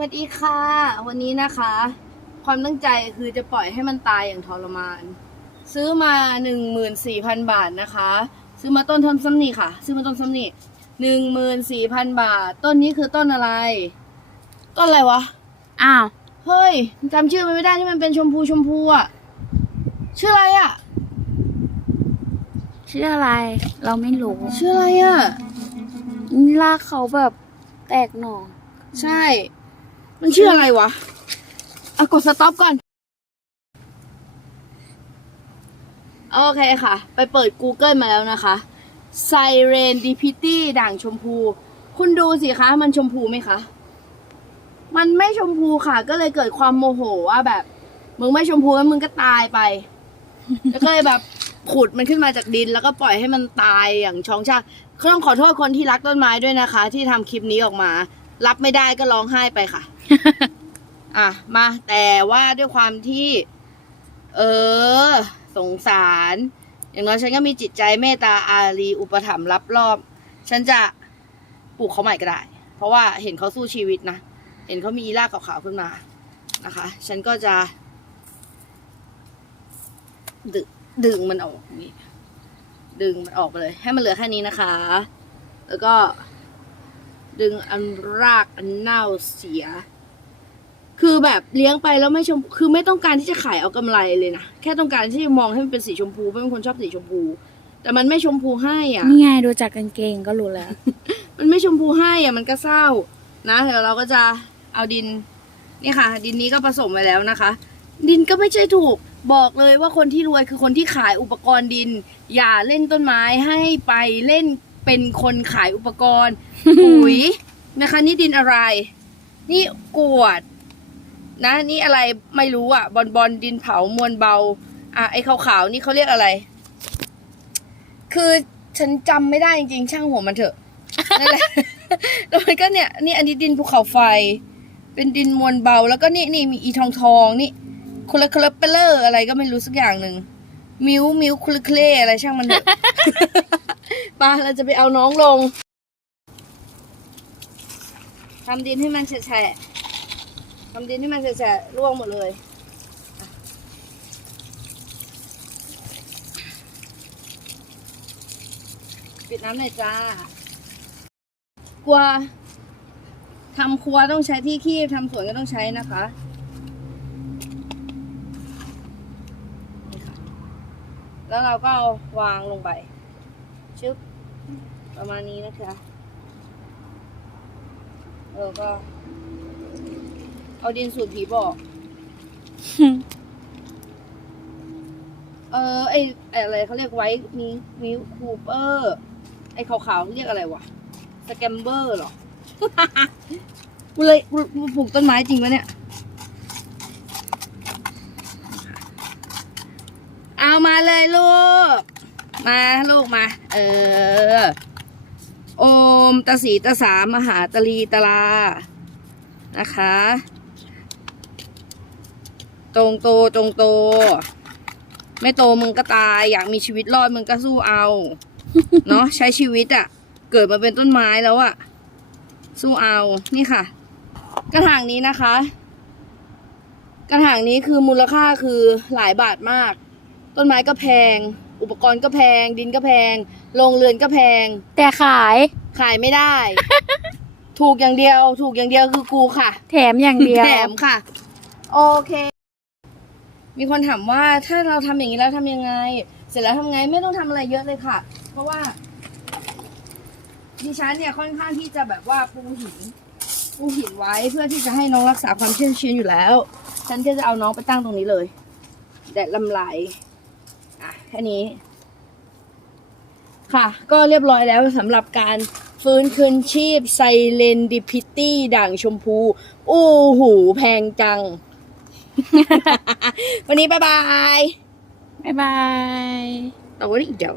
วัสดีค่ะ วันนี้นะคะ ความตั้งใจคือจะปล่อยให้มันตายอย่างทรมาน ซื้อมาหนึ่งหมื่นสี่พันบาทนะคะ ซื้อมาต้นทนซ้ำนี่ค่ะ ซื้อมาต้นซ้ำนี่หนึ่งหมื่นสี่พันบาท ต้นนี้คือต้นอะไร ต้นอะไรวะ อ้าว เฮ้ยจำชื่อมันไม่ได้ที่มันเป็นชมพูชมพูอะชื่ออะไรอะชื่ออะไร เราไม่รู้ ชื่ออะไรอะลากเขาแบบแตกหน่อใช่ มันชื่ออะไรวะอะกดสต็อปก่อน โอเคค่ะ ไปเปิด Google มาแล้วนะคะ Serendipity ด่างชมพู คุณดูสิคะ มันชมพูไหมคะ มันไม่ชมพูค่ะ ก็เลยเกิดความโมโหว่าแบบ มึงไม่ชมพูแล้วมึงก็ตายไป แล้วก็เลยแบบขุดมันขึ้นมาจากดิน แล้วก็ปล่อยให้มันตายอย่างชองชาเขาต้องขอโทษคนที่รักต้นไม้ด้วยนะคะ ที่ทำคลิปนี้ออกมา รับไม่ได้ก็ร้องไห้ไปค่ะ อะมาแต่ว่าด้วยความที่ เออ สงสาร อย่างน้อยฉันก็มีจิตใจเมตตาอารีอุปถัมภ์รับรอบ ฉันจะปลูกเขาใหม่ก็ได้ เพราะว่าเห็นเขาสู้ชีวิตนะ เห็นเขามีอีลากขาวๆขึ้นมานะคะ ฉันก็จะ ดึงดึงมันออกนี่ดึงมันออกไปเลย ให้มันเหลือแค่นี้นะคะ แล้วก็ดึงอันรากอันเน่าเสีย คือแบบเลี้ยงไปแล้วไม่ชม คือไม่ต้องการที่จะขายเอากำไรเลยนะ แค่ต้องการที่จะมองให้มันเป็นสีชมพู เพราะเป็นคนชอบสีชมพู แต่มันไม่ชมพูให้อะ นี่ไงดูจากกางเกงก็รู้แล้ว มันไม่ชมพูให้อะ มันก็เศร้า นะเดี๋ยวเราก็จะเอาดิน นี่ค่ะ ดินนี้ก็ผสมไว้แล้วนะคะ ดินก็ไม่ใช่ถูก บอกเลยว่าคนที่รวยคือคนที่ขายอุปกรณ์ดิน อย่าเล่นต้นไม้ให้ไปเล่นเป็นคนขายอุปกรณ์ปุ๋ยนะคะ นี่ดินอะไร นี่กรวด นะนี่อะไรไม่รู้อะ บอลบอลดินเผามวลเบา อะไอ้ขาวๆนี่เขาเรียกอะไร คือฉันจำไม่ได้จริงๆ ช่างหัวมันเถอะนั่นแหละแล้วมันก็เนี่ยนี่อันนี้ดินภูเขาไฟ เป็นดินมวลเบา แล้วก็นี่นี่มีอีทองทองนี่คุลคลเปเลอร์อะไรก็ไม่รู้สักอย่างหนึ่งมิวมิวคุลเคลอะไรช่างมันเถอะปาเราจะไปเอาน้องลงทำดินให้มันแฉะ ทำดินให้มันแฉะร่วงหมดเลยปิดน้ำหน่อยจ้ากลัวทำครัวต้องใช้ที่คีบทำสวนก็ต้องใช้นะคะแล้วเราก็าวางลงไป ชึบ ประมาณนี้นะคะ แล้วก็ เอาดินสูตรผีบอก เออไอไออะไรเขาเรียกไว้มีมิวคูเปอร์ ไอขาวๆเรียกอะไรวะสแกมเบอร์เหรอ กูเลยกูกูปลูกต้นไม้จริงปะเนี่ย เอามาเลยลูก มาลูกมา เออ โอมตาสีตาสามหาตลีตลา นะคะ ตรงโตตรงโต ไม่โตมึงก็ตาย อยากมีชีวิตรอดมึงก็สู้เอา เนาะใช้ชีวิตอะ่ะ เกิดมาเป็นต้นไม้แล้วอะ่ะ สู้เอานี่ค่ะ กระถางนี้นะคะ กระถางนี้คือมูลค่าคือหลายบาทมาก ต้นไม้ก็แพง อุปกรณ์ก็แพง ดินก็แพงโรงเรือนก็แพง แต่ขายขายไม่ได้ ถูกอย่างเดียว ถูกอย่างเดียวคือกูค่ะ แถมอย่างเดียว แถมค่ะ โอเค มีคนถามว่าถ้าเราทำอย่างนี้แล้วทำยังไง เสร็จแล้วทำไงไม่ต้องทำอะไรเยอะเลยค่ะ เพราะว่าดิฉันเนี่ยค่อนข้างที่จะแบบว่าปูหินปูหินไว้เพื่อที่จะให้น้องรักษาความชื้นชื้นอยู่แล้ว ฉันก็จะเอาน้องไปตั้งตรงนี้เลยแดดลำไหลอะแค่นี้ ค่ะ ก็เรียบร้อยแล้วสำหรับการฟื้นคืนชีพไซเลนดิพิตี้ด่างชมพู อู้หู แพงจัง วันนี้บ๊ายบาย บ๊ายบายแต่วันนี้เดี๋ยว